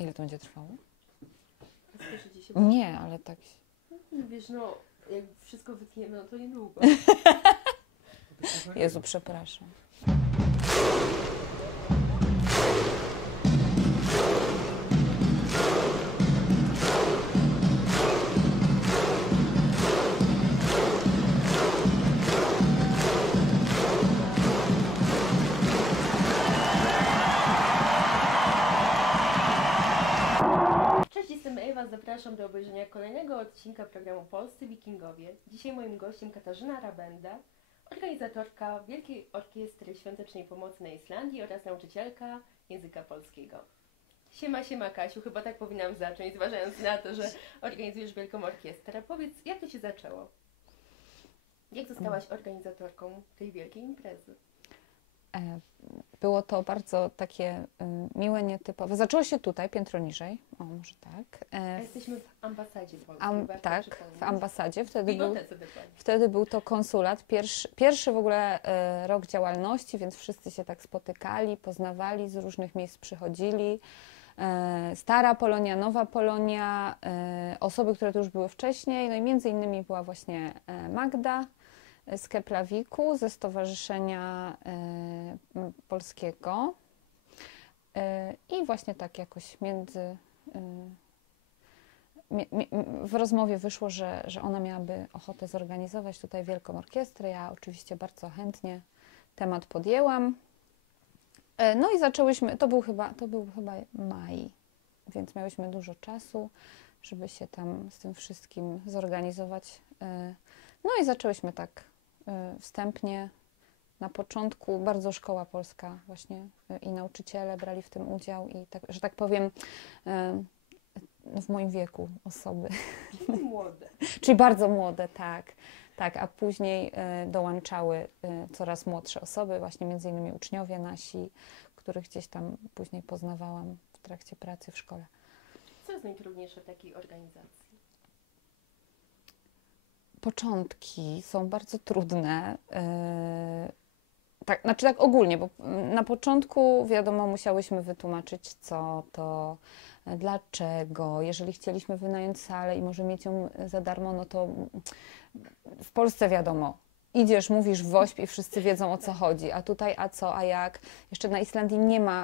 Ile to będzie trwało? Rozpieszycie się. Nie, ale tak. Wiesz, no, jak wszystko wytniemy, no to niedługo. Jezu, przepraszam. Cześć, jestem Ewa, zapraszam do obejrzenia kolejnego odcinka programu Polscy Wikingowie. Dzisiaj moim gościem Katarzyna Rabenda, organizatorka Wielkiej Orkiestry Świątecznej Pomocy na Islandii oraz nauczycielka języka polskiego. Siema Kasiu, chyba tak powinnam zacząć, zważając na to, że organizujesz Wielką Orkiestrę. Powiedz, jak to się zaczęło? Jak zostałaś organizatorką tej wielkiej imprezy? Było to bardzo takie miłe, nietypowe. Zaczęło się tutaj, piętro niżej. O, może tak. A jesteśmy w ambasadzie polskiej. Tak, w ambasadzie. Dokładnie. Wtedy był to konsulat. Pierwszy w ogóle rok działalności, więc wszyscy się tak spotykali, poznawali, z różnych miejsc przychodzili. Stara Polonia, Nowa Polonia, osoby, które tu już były wcześniej. No i między innymi była właśnie Magda z Keplawiku, ze Stowarzyszenia Polskiego. I właśnie tak jakoś w rozmowie wyszło, że ona miałaby ochotę zorganizować tutaj Wielką Orkiestrę. Ja oczywiście bardzo chętnie temat podjęłam. No i zaczęłyśmy, to był chyba maj, więc miałyśmy dużo czasu, żeby się tam z tym wszystkim zorganizować. No i zaczęłyśmy tak wstępnie. Na początku bardzo szkoła polska właśnie i nauczyciele brali w tym udział i tak, że tak powiem, w moim wieku osoby. Czyli młode. Czyli bardzo młode, tak. Tak, a później dołączały coraz młodsze osoby, właśnie między innymi uczniowie nasi, których gdzieś tam później poznawałam w trakcie pracy w szkole. Co jest najtrudniejsze w takiej organizacji? Początki są bardzo trudne. Tak, znaczy tak ogólnie, bo na początku wiadomo musiałyśmy wytłumaczyć co to, dlaczego. Jeżeli chcieliśmy wynająć salę i może mieć ją za darmo, no to w Polsce wiadomo, idziesz, mówisz WOŚP i wszyscy wiedzą o co chodzi, a tutaj a co, a jak. Jeszcze na Islandii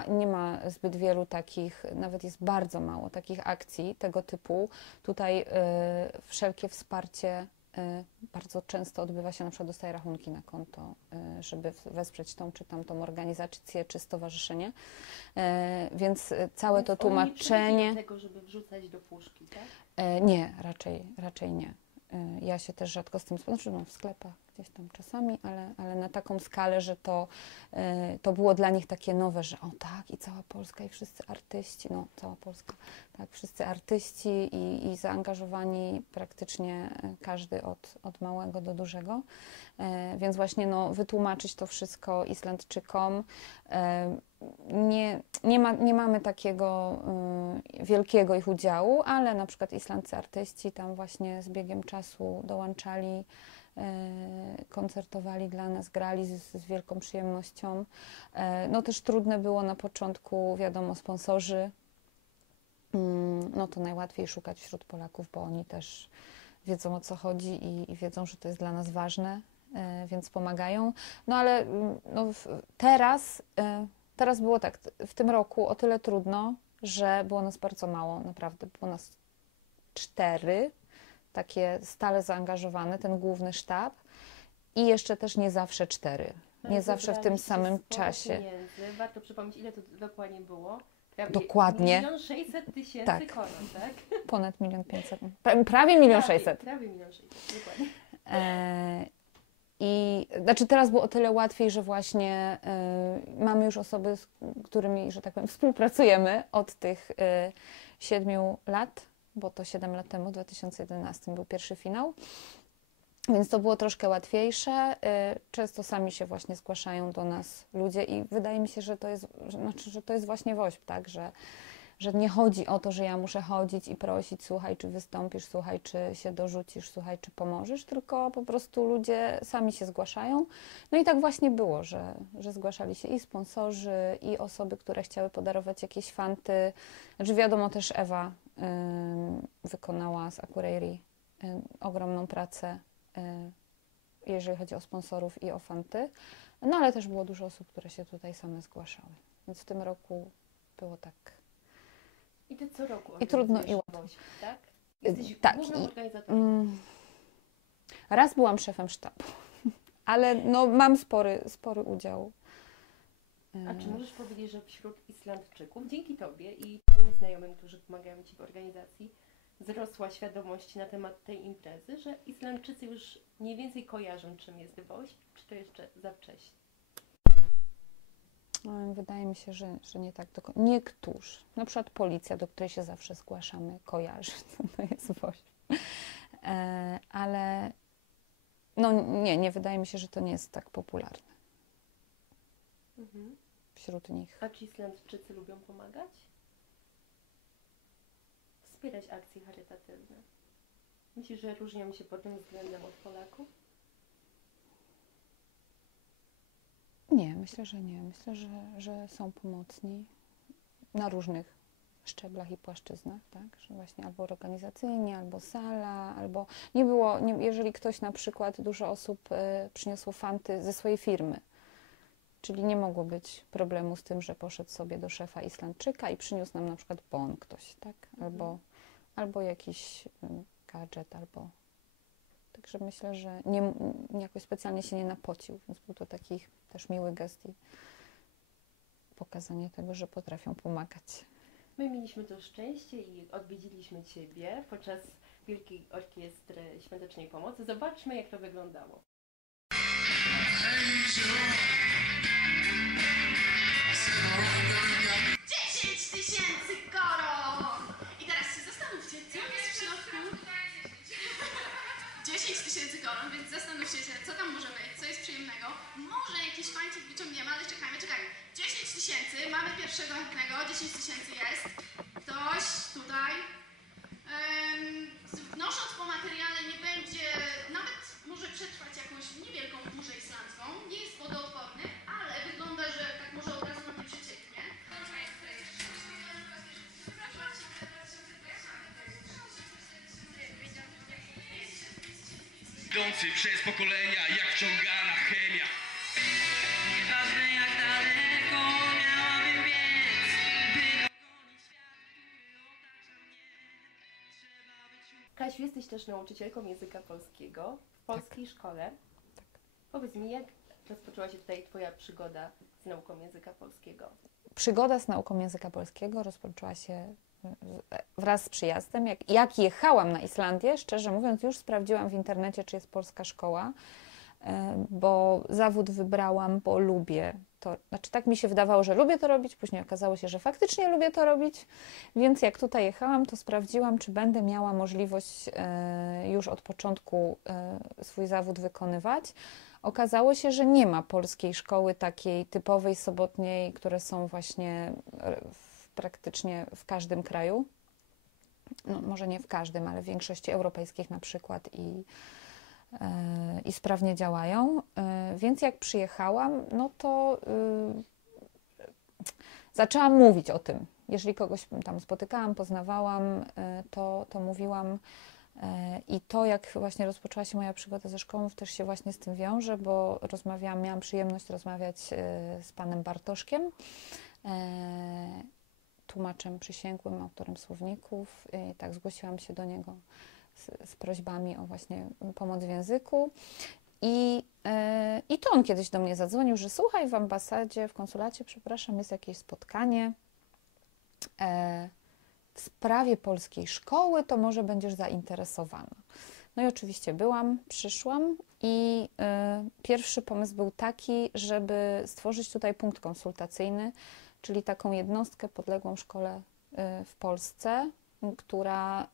nie ma zbyt wielu takich, nawet jest bardzo mało takich akcji tego typu. Tutaj wszelkie wsparcie bardzo często odbywa się, na przykład dostaje rachunki na konto, żeby wesprzeć tą czy tamtą organizację czy stowarzyszenie. Więc całe to tłumaczenie... Nie tego, żeby wrzucać do puszki, tak? Nie, raczej nie. Ja się też rzadko z tym spotkam, znaczy w sklepach gdzieś tam czasami, ale na taką skalę, że to było dla nich takie nowe, że o tak, i cała Polska, i wszyscy artyści, no cała Polska, tak, wszyscy artyści i zaangażowani praktycznie każdy od małego do dużego. Więc właśnie no, wytłumaczyć to wszystko Islandczykom. Nie mamy takiego wielkiego ich udziału, ale na przykład islandzcy artyści tam właśnie z biegiem czasu dołączali, koncertowali dla nas, grali z wielką przyjemnością. No też trudne było na początku, wiadomo, sponsorzy. No to najłatwiej szukać wśród Polaków, bo oni też wiedzą o co chodzi i wiedzą, że to jest dla nas ważne, więc pomagają. No ale no, teraz było tak, w tym roku o tyle trudno, że było nas bardzo mało, naprawdę. Było nas 4, takie stale zaangażowane, ten główny sztab i jeszcze też nie zawsze 4. Nie zawsze w tym samym czasie. Pieniędzy. Warto przypomnieć, ile to dokładnie było. Dokładnie. 1 600 000 Tak. koron, tak? Ponad 1 500 000. Prawie 1 600 000. Prawie 1 600 000, dokładnie. I znaczy teraz było o tyle łatwiej, że właśnie mamy już osoby, z którymi, że tak powiem, współpracujemy od tych 7 lat, bo to 7 lat temu, w 2011 był pierwszy finał. Więc to było troszkę łatwiejsze. Często sami się właśnie zgłaszają do nas ludzie i wydaje mi się, że to jest, że to jest właśnie WOŚP, tak, że nie chodzi o to, że ja muszę chodzić i prosić, słuchaj, czy wystąpisz, słuchaj, czy się dorzucisz, słuchaj, czy pomożesz, tylko po prostu ludzie sami się zgłaszają. No i tak właśnie było, że zgłaszali się i sponsorzy, i osoby, które chciały podarować jakieś fanty. Znaczy wiadomo, też Ewa wykonała z Akureyri ogromną pracę, jeżeli chodzi o sponsorów i o fanty. No ale też było dużo osób, które się tutaj same zgłaszały. Więc w tym roku było tak. I ty co roku I trudno, organizujesz i łatwo. WOŚP, tak? Jesteś Tak, główną organizatorką. Raz byłam szefem sztabu, ale no, mam spory udział. A czy możesz powiedzieć, że wśród Islandczyków, dzięki Tobie i Twoim znajomym, którzy pomagają Ci w organizacji, wzrosła świadomość na temat tej imprezy, że Islandczycy już mniej więcej kojarzą, czym jest WOŚP, czy to jeszcze za wcześnie? Wydaje mi się, że nie tak do końca. Niektórzy, na przykład policja, do której się zawsze zgłaszamy, kojarzy, co to jest WOŚP. Ale no nie wydaje mi się, że to nie jest tak popularne wśród nich. A czy Islandczycy lubią pomagać? Wspierać akcje charytatywne. Myślisz, że różnią się pod tym względem od Polaków? Nie, myślę, że nie. Myślę, że są pomocni na różnych szczeblach i płaszczyznach, tak? Że właśnie albo organizacyjnie, albo sala, albo jeżeli ktoś na przykład, dużo osób przyniosło fanty ze swojej firmy, czyli nie mogło być problemu z tym, że poszedł sobie do szefa Islandczyka i przyniósł nam na przykład bon ktoś, tak? Albo jakiś gadżet, albo... Także myślę, że jakoś specjalnie się nie napocił, więc był to taki też miły gest i pokazanie tego, że potrafią pomagać. My mieliśmy to szczęście i odwiedziliśmy Ciebie podczas Wielkiej Orkiestry Świątecznej Pomocy. Zobaczmy, jak to wyglądało. 10 000 koron! I teraz się zastanówcie, co jest w środku? 10 000 koron, więc zastanówcie się, co tam może być, co jest przyjemnego. Może jakiś fancik wyciągniemy, ale czekajmy. 10 000, mamy pierwszego chętnego, 10 000 jest. Ktoś tutaj. Wnosząc po materiale nie będzie, nawet może przetrwać jakąś niewielką burzę islandzką. Nie jest wodoodporny, ale wygląda, że tak może od razu nam nie przecieknie. Idący przez pokolenia, jak wciągana chemia. Nieważne jak daleko miałabym biec, by dogonić świat, który otacza mnie. Trzeba być... Kasiu, jesteś też nauczycielką języka polskiego w polskiej szkole. Tak. Powiedz mi, jak rozpoczęła się tutaj Twoja przygoda z nauką języka polskiego? Przygoda z nauką języka polskiego rozpoczęła się wraz z przyjazdem. Jak jechałam na Islandię, szczerze mówiąc, już sprawdziłam w internecie, czy jest polska szkoła, bo zawód wybrałam, bo lubię to. Znaczy tak mi się wydawało, że lubię to robić, później okazało się, że faktycznie lubię to robić, więc jak tutaj jechałam, to sprawdziłam, czy będę miała możliwość już od początku swój zawód wykonywać. Okazało się, że nie ma polskiej szkoły takiej typowej, sobotniej, które są właśnie praktycznie w każdym kraju. No, może nie w każdym, ale w większości europejskich na przykład i sprawnie działają. Więc jak przyjechałam, no to zaczęłam mówić o tym. Jeżeli kogoś tam spotykałam, poznawałam, to mówiłam. I to, jak właśnie rozpoczęła się moja przygoda ze szkołą, też się właśnie z tym wiąże, bo miałam przyjemność rozmawiać z panem Bartoszkiem, tłumaczem przysięgłym, autorem słowników. I tak zgłosiłam się do niego z prośbami o właśnie pomoc w języku. I to on kiedyś do mnie zadzwonił, że słuchaj, w ambasadzie, w konsulacie, przepraszam, jest jakieś spotkanie w sprawie polskiej szkoły, to może będziesz zainteresowana. No i oczywiście przyszłam i pierwszy pomysł był taki, żeby stworzyć tutaj punkt konsultacyjny, czyli taką jednostkę podległą szkole w Polsce, która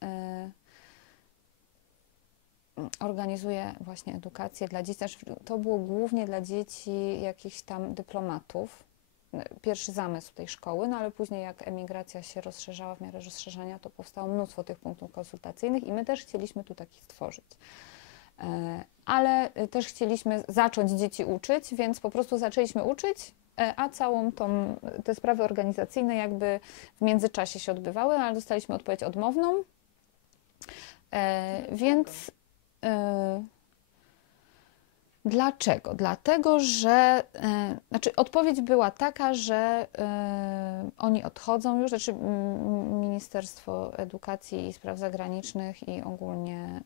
organizuje właśnie edukację dla dzieci. To było głównie dla dzieci jakichś tam dyplomatów, pierwszy zamysł tej szkoły, no ale później jak emigracja się rozszerzała, w miarę rozszerzania, to powstało mnóstwo tych punktów konsultacyjnych i my też chcieliśmy tu taki stworzyć. Ale też chcieliśmy zacząć dzieci uczyć, więc po prostu zaczęliśmy uczyć, a całą te sprawy organizacyjne jakby w międzyczasie się odbywały, ale dostaliśmy odpowiedź odmowną. Więc dlaczego? Dlatego, że znaczy odpowiedź była taka, że oni odchodzą już, znaczy Ministerstwo Edukacji i Spraw Zagranicznych i ogólnie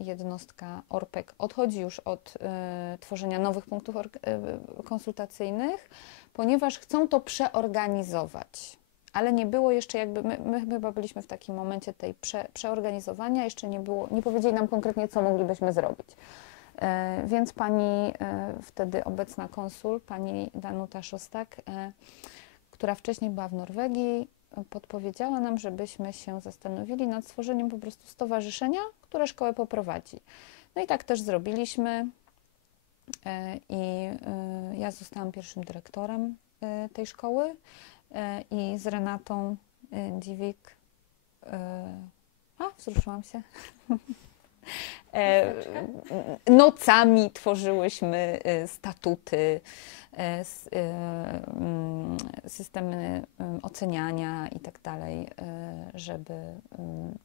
jednostka ORPEK odchodzi już od tworzenia nowych punktów konsultacyjnych, ponieważ chcą to przeorganizować. Ale nie było jeszcze jakby, my chyba byliśmy w takim momencie tej przeorganizowania, jeszcze nie było, nie powiedzieli nam konkretnie, co moglibyśmy zrobić. Więc pani wtedy obecna konsul, pani Danuta Szostak, która wcześniej była w Norwegii, podpowiedziała nam, żebyśmy się zastanowili nad stworzeniem po prostu stowarzyszenia, które szkołę poprowadzi. No i tak też zrobiliśmy i ja zostałam pierwszym dyrektorem tej szkoły i z Renatą Dziwik, wzruszyłam się. Nocami tworzyłyśmy statuty, systemy oceniania i tak dalej,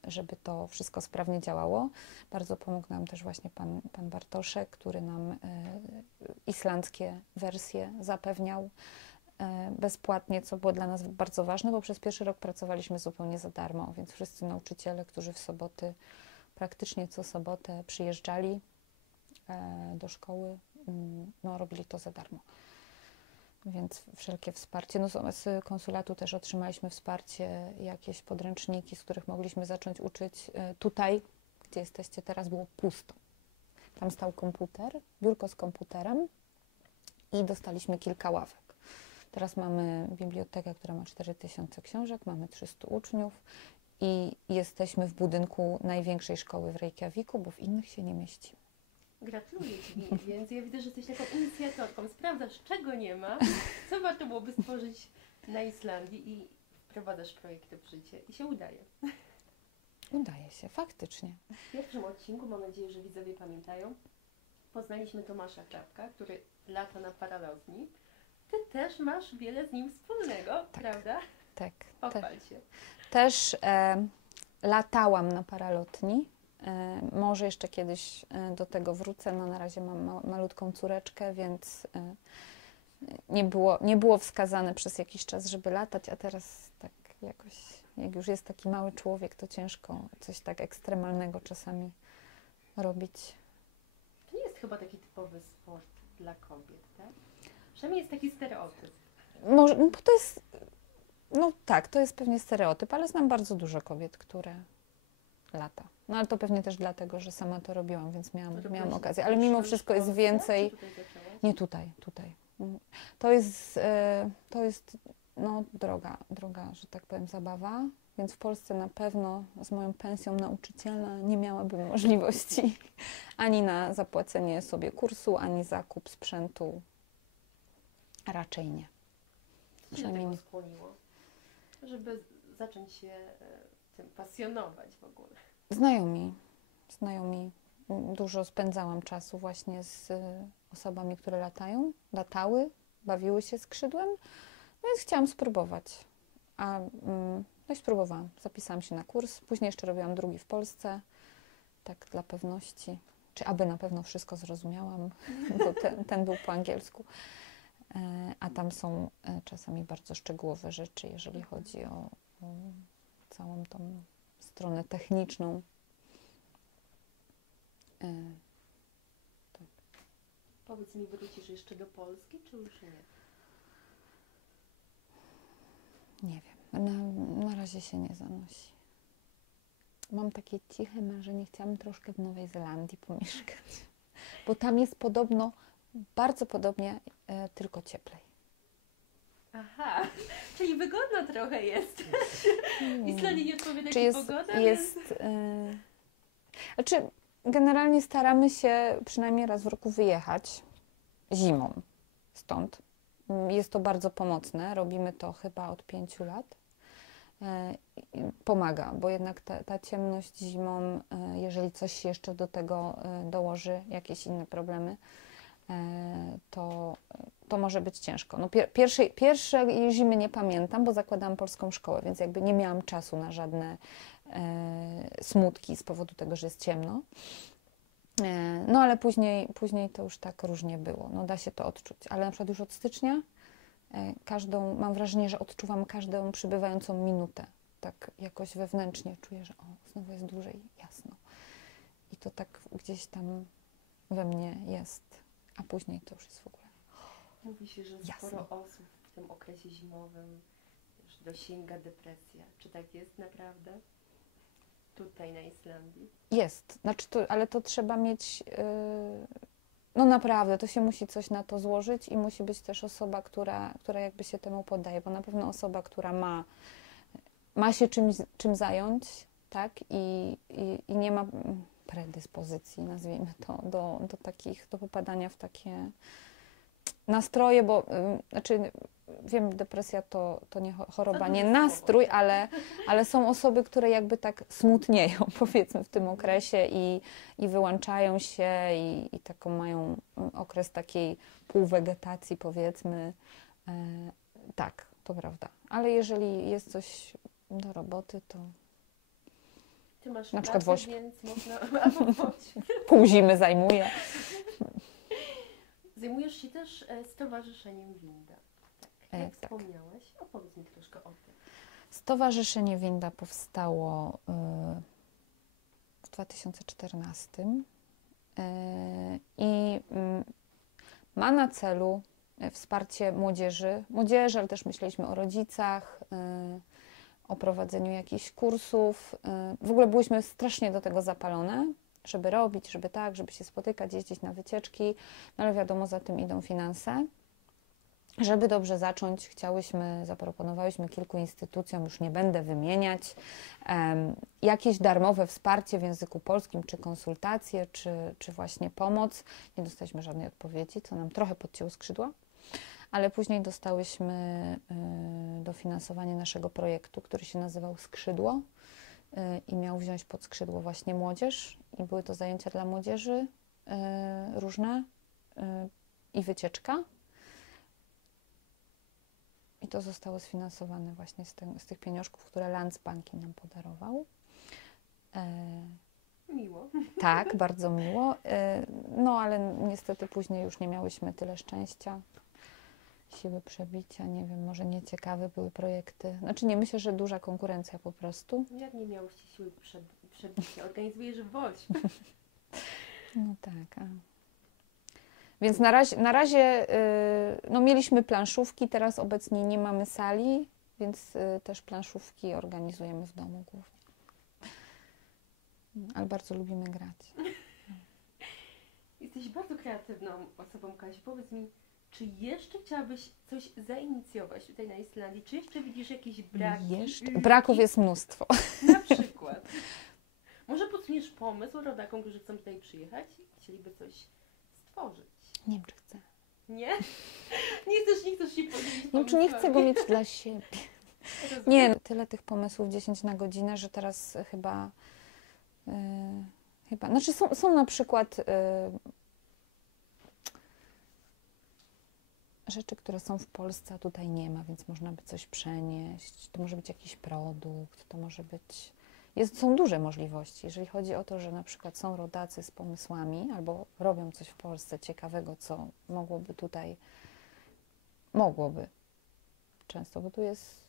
żeby to wszystko sprawnie działało. Bardzo pomógł nam też właśnie pan Bartoszek, który nam islandzkie wersje zapewniał bezpłatnie, co było dla nas bardzo ważne, bo przez pierwszy rok pracowaliśmy zupełnie za darmo, więc wszyscy nauczyciele, którzy w soboty, praktycznie co sobotę przyjeżdżali do szkoły, no robili to za darmo. Więc wszelkie wsparcie. No, z konsulatu też otrzymaliśmy wsparcie, jakieś podręczniki, z których mogliśmy zacząć uczyć. Tutaj, gdzie jesteście teraz, było pusto. Tam stał komputer, biurko z komputerem i dostaliśmy kilka ławek. Teraz mamy bibliotekę, która ma 4000 książek, mamy 300 uczniów i jesteśmy w budynku największej szkoły w Reykjaviku, bo w innych się nie mieścimy. Gratuluję Ci, więc ja widzę, że jesteś taką inicjatorką. Sprawdzasz, czego nie ma, co warto byłoby stworzyć na Islandii i wprowadzasz projekty w życie i się udaje. Udaje się, faktycznie. W pierwszym odcinku, mam nadzieję, że widzowie pamiętają, poznaliśmy Tomasza Klapka, który lata na paralotni. Ty też masz wiele z nim wspólnego, tak, prawda? Tak. Pochwal się. Też latałam na paralotni. Może jeszcze kiedyś do tego wrócę. No, na razie mam malutką córeczkę, więc nie było wskazane przez jakiś czas, żeby latać, a teraz tak jakoś, jak już jest taki mały człowiek, to ciężko coś tak ekstremalnego czasami robić. To nie jest chyba taki typowy sport dla kobiet, tak? Przynajmniej jest taki stereotyp. Może, no bo to jest, no tak, to jest pewnie stereotyp, ale znam bardzo dużo kobiet, które lata. No ale to pewnie też dlatego, że sama to robiłam, więc miałam okazję. Ale mimo wszystko jest więcej. Nie tutaj. To jest no, droga, że tak powiem, zabawa. Więc w Polsce na pewno z moją pensją nauczyciela nie miałabym możliwości ani na zapłacenie sobie kursu, ani zakup sprzętu. Raczej nie. Co Cię do tego skłoniło, żeby zacząć się tym pasjonować w ogóle? Znajomi. Dużo spędzałam czasu właśnie z osobami, które latały, bawiły się skrzydłem, no więc chciałam spróbować. No i spróbowałam. Zapisałam się na kurs, później jeszcze robiłam drugi w Polsce, tak dla pewności, czy aby na pewno wszystko zrozumiałam, bo ten był po angielsku. A tam są czasami bardzo szczegółowe rzeczy, jeżeli chodzi o całą tą stronę techniczną. Tak. Powiedz mi, wrócisz jeszcze do Polski, czy już nie? Nie wiem, na razie się nie zanosi. Mam takie ciche marzenie, chciałam troszkę w Nowej Zelandii pomieszkać, bo tam jest bardzo podobnie, tylko cieplej. Aha, czyli wygodna trochę jest. W Islandii nie odpowiada ci pogoda? Znaczy, generalnie staramy się przynajmniej raz w roku wyjechać zimą stąd, Jest to bardzo pomocne. Robimy to chyba od 5 lat. Pomaga, bo jednak ta ciemność zimą, jeżeli coś się jeszcze do tego dołoży, jakieś inne problemy, to może być ciężko. No, pierwszej zimy nie pamiętam, bo zakładałam polską szkołę, więc jakby nie miałam czasu na żadne smutki z powodu tego, że jest ciemno. No ale później to już tak różnie było. No, da się to odczuć, ale na przykład już od stycznia mam wrażenie, że odczuwam każdą przybywającą minutę. Tak jakoś wewnętrznie czuję, że znowu jest dłużej jasno. I to tak gdzieś tam we mnie jest, a później to już jest w ogóle Mówi się, że jasno. sporo osób w tym okresie zimowym już dosięga depresja. Czy tak jest naprawdę? Tutaj na Islandii? Jest, znaczy ale to trzeba mieć, no naprawdę, to się musi coś na to złożyć i musi być też osoba, która jakby się temu poddaje, bo na pewno osoba, która ma się czym zająć, tak, i nie ma predyspozycji, nazwijmy to, do popadania w takie nastroje, bo znaczy wiem, depresja to nie choroba, nie nastrój, ale są osoby, które jakby tak smutnieją, powiedzmy, w tym okresie i wyłączają się i taką mają okres takiej półwegetacji, powiedzmy. Tak, to prawda. Ale jeżeli jest coś do roboty, to Ty masz na przykład pracę, WOŚP. więc można... Albo WOŚP. pół zimy zajmuje. Zajmujesz się też Stowarzyszeniem Winda. Tak, jak tak. wspomniałaś, opowiedz mi troszkę o tym. Stowarzyszenie Winda powstało w 2014 i ma na celu wsparcie młodzieży, ale też myśleliśmy o rodzicach, o prowadzeniu jakichś kursów. W ogóle byłyśmy strasznie do tego zapalone, żeby robić, żeby się spotykać, jeździć na wycieczki, no ale wiadomo, za tym idą finanse. Żeby dobrze zacząć, zaproponowałyśmy kilku instytucjom, już nie będę wymieniać, jakieś darmowe wsparcie w języku polskim, czy konsultacje, czy właśnie pomoc. Nie dostaliśmy żadnej odpowiedzi, co nam trochę podcięło skrzydła, ale później dostałyśmy dofinansowanie naszego projektu, który się nazywał Skrzydło i miał wziąć pod skrzydło właśnie młodzież i były to zajęcia dla młodzieży różne i wycieczka. I to zostało sfinansowane właśnie z tych pieniążków, które Landsbanki nam podarował. Miło. Tak, bardzo miło. No ale niestety później już nie miałyśmy tyle szczęścia, siły przebicia, nie wiem, może nieciekawe były projekty. Znaczy nie, myślę, że duża konkurencja po prostu. Jak nie miałyście siły przebicia? Organizujesz WOŚP. No tak. Więc na razie no, mieliśmy planszówki, teraz obecnie nie mamy sali, więc też planszówki organizujemy w domu głównie. Ale bardzo lubimy grać. Jesteś bardzo kreatywną osobą, Kasiu. Powiedz mi, czy jeszcze chciałabyś coś zainicjować tutaj na Islandii? Czy jeszcze widzisz jakieś braki? Braków jest mnóstwo. Na przykład. Może podsuniesz pomysł rodakom, którzy chcą tutaj przyjechać i chcieliby coś stworzyć? Nie wiem, czy chcę. Nie? Nie chcesz się podzielić Nie wiem, czy nie chcę go mieć dla siebie. Rozumiem. Nie, tyle tych pomysłów 10 na godzinę, że teraz chyba znaczy są na przykład rzeczy, które są w Polsce, a tutaj nie ma, więc można by coś przenieść. To może być jakiś produkt, to może być... Są duże możliwości, jeżeli chodzi o to, że na przykład są rodacy z pomysłami albo robią coś w Polsce ciekawego, co mogłoby często, bo tu jest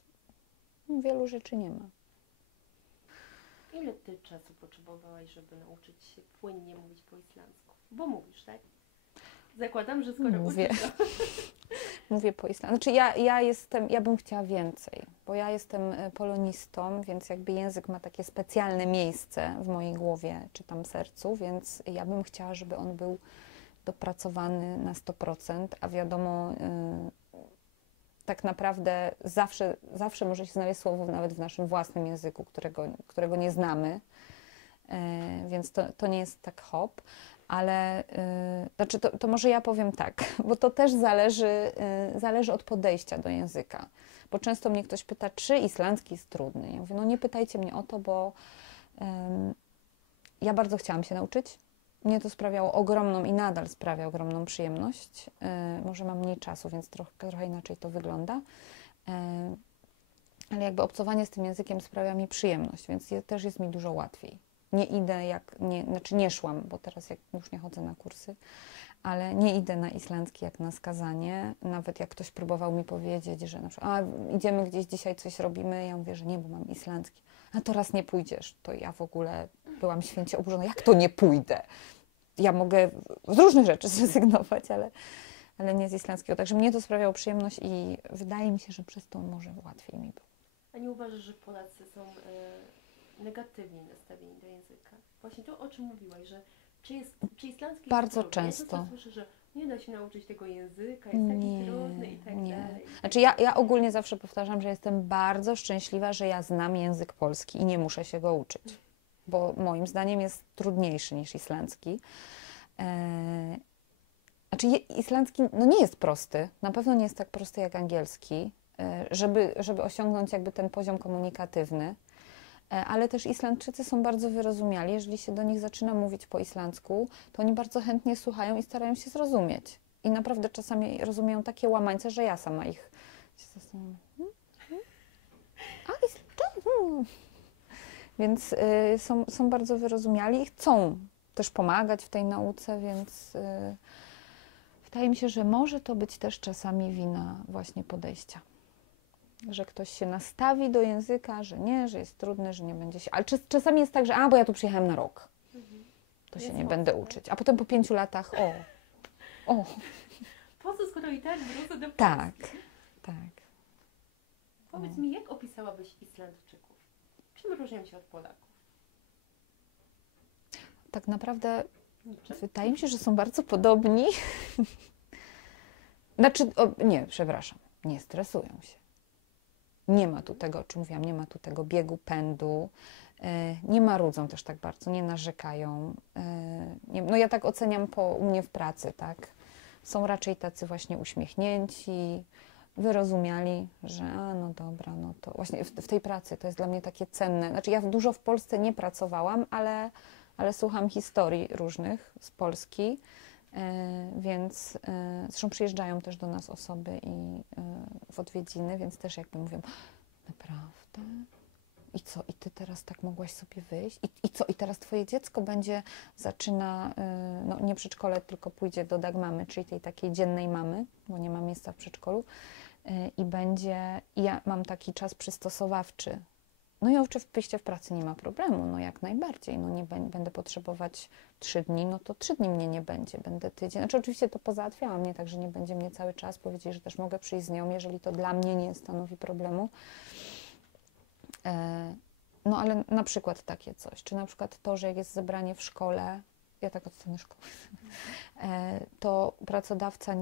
wielu rzeczy nie ma. Ile ty czasu potrzebowałaś, żeby nauczyć się płynnie mówić po islandzku? Bo mówisz, tak? Zakładam, że skoro Mówię. uczysz, to... Mówię po islandzku. Znaczy ja bym chciała więcej, bo ja jestem polonistą, więc jakby język ma takie specjalne miejsce w mojej głowie czy tam sercu, więc ja bym chciała, żeby on był dopracowany na 100%, a wiadomo, tak naprawdę zawsze może się znaleźć słowo nawet w naszym własnym języku, którego nie znamy, więc to nie jest tak hop. Ale znaczy to może ja powiem tak, bo to też zależy od podejścia do języka. Bo często mnie ktoś pyta, czy islandzki jest trudny. Ja mówię, no nie pytajcie mnie o to, bo ja bardzo chciałam się nauczyć. Mnie to sprawiało ogromną i nadal sprawia ogromną przyjemność. Może mam mniej czasu, więc trochę inaczej to wygląda. Ale jakby obcowanie z tym językiem sprawia mi przyjemność, więc też jest mi dużo łatwiej. Nie idę znaczy nie szłam, bo teraz już nie chodzę na kursy, ale nie idę na islandzki jak na skazanie. Nawet jak ktoś próbował mi powiedzieć, że na przykład idziemy gdzieś dzisiaj, coś robimy, ja mówię, że nie, bo mam islandzki. A to raz nie pójdziesz. To ja w ogóle byłam święcie oburzona. Jak to nie pójdę? Ja mogę z różnych rzeczy zrezygnować, ale nie z islandzkiego. Także mnie to sprawiało przyjemność i wydaje mi się, że przez to może łatwiej mi było. A nie uważasz, że Polacy są negatywnie nastawieni do języka? Właśnie to, o czym mówiłaś, że czy islandzki Bardzo jest trudny? często. Ja często słyszę, że nie da się nauczyć tego języka, jest taki trudny i tak dalej. Znaczy ja ogólnie zawsze powtarzam, że jestem bardzo szczęśliwa, że ja znam język polski i nie muszę się go uczyć, bo moim zdaniem jest trudniejszy niż islandzki. Znaczy islandzki nie jest prosty, na pewno nie jest tak prosty jak angielski, żeby osiągnąć jakby ten poziom komunikatywny, ale też Islandczycy są bardzo wyrozumiali. Jeżeli się do nich zaczyna mówić po islandzku, to oni bardzo chętnie słuchają i starają się zrozumieć. I naprawdę czasami rozumieją takie łamańce, że ja sama ich się zastanawiam. Więc są bardzo wyrozumiali i chcą też pomagać w tej nauce, więc wydaje mi się, że może to być też czasami wina właśnie podejścia. Że ktoś się nastawi do języka, że nie, że jest trudny, że nie będzie się... Ale czasami jest tak, że bo ja tu przyjechałem na rok, to się nie będę uczyć. A potem po 5 latach, o. Po co, skoro i tak wrócę do Polski? Tak. Powiedz mi, jak opisałabyś Islandczyków? Czym różnią się od Polaków? Tak naprawdę Niczym. wydaje mi się, że są bardzo podobni. Znaczy, przepraszam, nie stresują się. Nie ma tu tego, o czym mówiłam, nie ma tu tego biegu, pędu, nie marudzą też tak bardzo, nie narzekają. Ja tak oceniam u mnie w pracy, tak? Są raczej tacy właśnie uśmiechnięci, wyrozumiali, że no dobra, no to właśnie w tej pracy to jest dla mnie takie cenne. Znaczy ja dużo w Polsce nie pracowałam, ale słucham historii różnych z Polski, więc zresztą przyjeżdżają też do nas osoby w odwiedziny, więc też jakby mówią, naprawdę? I co? I ty teraz tak mogłaś sobie wyjść? I co? I teraz twoje dziecko zaczyna, nie przedszkole, tylko pójdzie do Dagmamy, czyli tej takiej dziennej mamy, bo nie ma miejsca w przedszkolu, i ja mam taki czas przystosowawczy. No i oczywiście wyjście w pracy nie ma problemu, jak najbardziej. Nie będę potrzebować 3 dni, to 3 dni mnie nie będzie, będę tydzień. Znaczy oczywiście to pozałatwiałam, nie tak, że nie będzie mnie cały czas. Powiedzieli, że też mogę przyjść z nią, jeżeli to dla mnie nie stanowi problemu. Ale na przykład takie coś, czy na przykład to, że jak jest zebranie w szkole, ja tak od strony szkoły, to pracodawca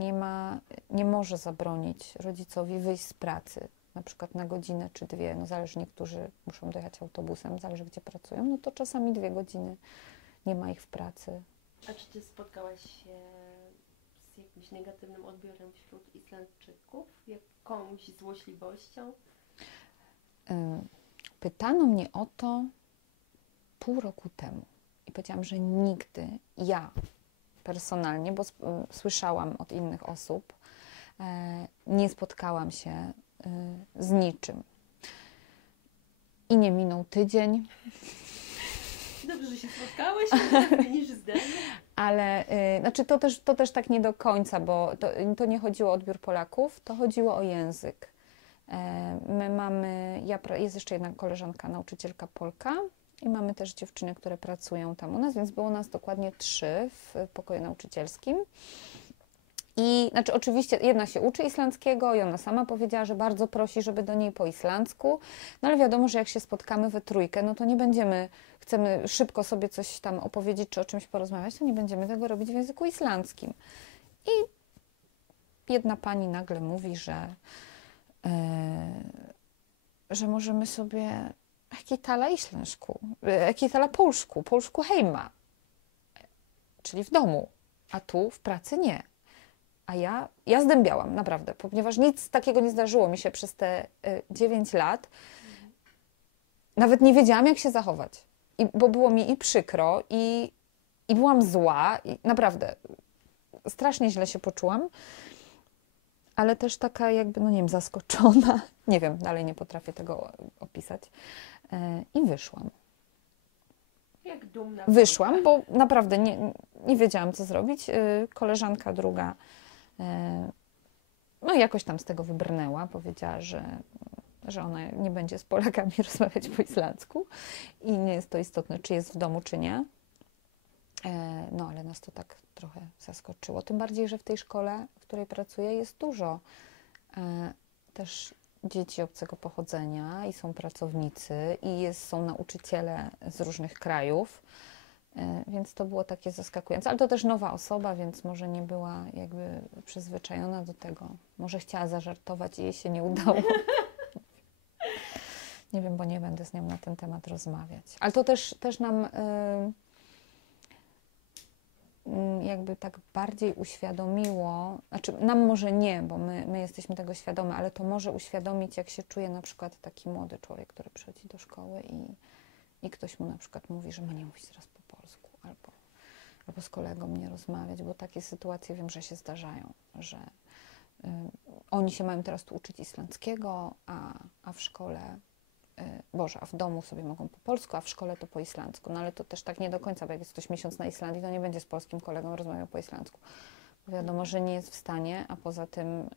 nie może zabronić rodzicowi wyjść z pracy, na przykład na godzinę czy 2, zależy, niektórzy muszą dojechać autobusem, zależy gdzie pracują, to czasami 2 godziny nie ma ich w pracy. A czy ty spotkałaś się z jakimś negatywnym odbiorem wśród Islandczyków? Jakąś złośliwością? Pytano mnie o to pół roku temu i powiedziałam, że nigdy ja personalnie, bo słyszałam od innych osób, nie spotkałam się z niczym. I nie minął tydzień. Dobrze, że się spotkałeś, zmienisz zdanie. Ale znaczy to też tak nie do końca, bo to nie chodziło o odbiór Polaków, to chodziło o język. My mamy, jest jeszcze jedna koleżanka, nauczycielka Polka i mamy też dziewczyny, które pracują tam u nas, więc było nas dokładnie 3 w pokoju nauczycielskim. I znaczy oczywiście jedna się uczy islandzkiego i ona sama powiedziała, że bardzo prosi, żeby do niej po islandzku, ale wiadomo, że jak się spotkamy we trójkę, to nie chcemy szybko sobie coś tam opowiedzieć czy o czymś porozmawiać, to nie będziemy tego robić w języku islandzkim. I jedna pani nagle mówi, że możemy sobie ekki tala íslensku, ekki tala polsku heima. czyli w domu, a tu w pracy nie. A ja zdębiałam, naprawdę, ponieważ nic takiego nie zdarzyło mi się przez te 9 lat. Nawet nie wiedziałam, jak się zachować. Bo było mi i przykro, i byłam zła, i naprawdę strasznie źle się poczułam, ale też taka jakby, no nie wiem, zaskoczona. Nie wiem, dalej nie potrafię tego opisać. I wyszłam. Jak dumna. Wyszłam, bo naprawdę nie wiedziałam, co zrobić. Koleżanka druga no jakoś tam z tego wybrnęła. Powiedziała, że ona nie będzie z Polakami rozmawiać po islandzku i nie jest to istotne, czy jest w domu, czy nie. No ale nas to tak trochę zaskoczyło. Tym bardziej, że w tej szkole, w której pracuję, jest dużo też dzieci obcego pochodzenia i są pracownicy i są nauczyciele z różnych krajów, więc to było takie zaskakujące. Ale to też nowa osoba, więc może nie była jakby przyzwyczajona do tego. Może chciała zażartować i jej się nie udało. Nie wiem, bo nie będę z nią na ten temat rozmawiać. Ale to też nam jakby tak bardziej uświadomiło, znaczy nam może nie, bo my jesteśmy tego świadome, ale to może uświadomić, jak się czuje na przykład taki młody człowiek, który przychodzi do szkoły i ktoś mu na przykład mówi, że ma nie mówić teraz po polsku, albo z kolegą nie rozmawiać, bo takie sytuacje wiem, że się zdarzają, że oni się mają teraz tu uczyć islandzkiego, a w szkole a w domu sobie mogą po polsku, a w szkole to po islandzku. No ale to też tak nie do końca, bo jak jest ktoś miesiąc na Islandii, to nie będzie z polskim kolegą rozmawiał po islandzku. Bo wiadomo, że nie jest w stanie, a poza tym,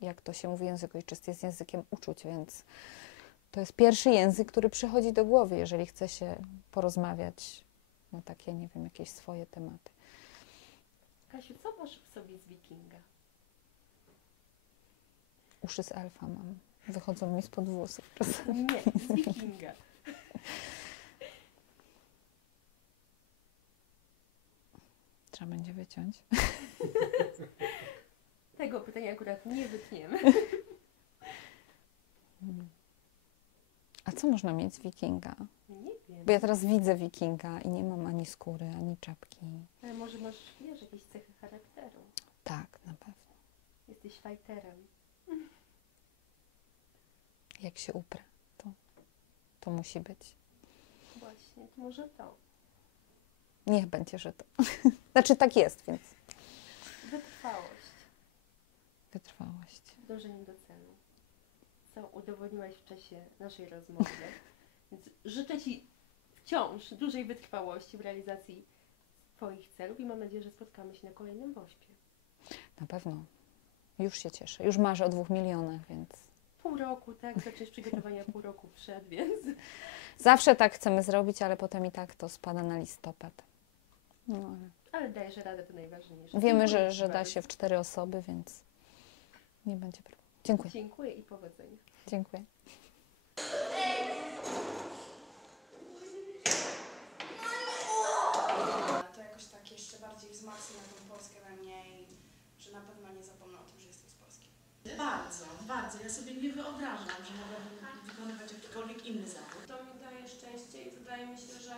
jak to się mówi, język ojczysty jest językiem uczuć, więc to jest pierwszy język, który przychodzi do głowy, jeżeli chce się porozmawiać na takie, nie wiem, jakieś swoje tematy. Kasiu, co masz w sobie z wikinga? Uszy z elfa mam. Wychodzą mi spod włosów czasami. Nie, z wikinga. Trzeba będzie wyciąć. Tego pytania akurat nie wytniemy. A co można mieć z wikinga? Nie wiem. Bo ja teraz widzę wikinga i nie mam ani skóry, ani czapki. Ale może masz, wiesz, jakieś cechy charakteru. Tak, na pewno. Jesteś fajterem. Jak się uprę, to musi być. Właśnie, to może to. Niech będzie, że to. Znaczy tak jest, więc Wytrwałość. wytrwałość. W dążeniu do celu. Co udowodniłaś w czasie naszej rozmowy. Więc życzę Ci wciąż dużej wytrwałości w realizacji Twoich celów i mam nadzieję, że spotkamy się na kolejnym WOŚP-ie. Na pewno. Już się cieszę. Już marzę o 2 milionach, więc Pół roku, tak? Zaczniesz przygotowania pół roku przed, więc... zawsze tak chcemy zrobić, ale potem i tak to spada na listopad. No, Ale dajesz radę, to najważniejsze. wiemy, Dziękuję Ci że da bardzo. się w 4 osoby, więc nie będzie problemu. Dziękuję. Dziękuję i powodzenia. Dziękuję. To jakoś tak jeszcze bardziej wzmacnia tą Polskę we mnie i że na pewno nie zapomnę o tym, że jestem z Polski. Bardzo, bardzo. Ja sobie nie wyobrażam, że mogłabym wykonywać jakikolwiek inny zawód. To mi daje szczęście i wydaje mi się, że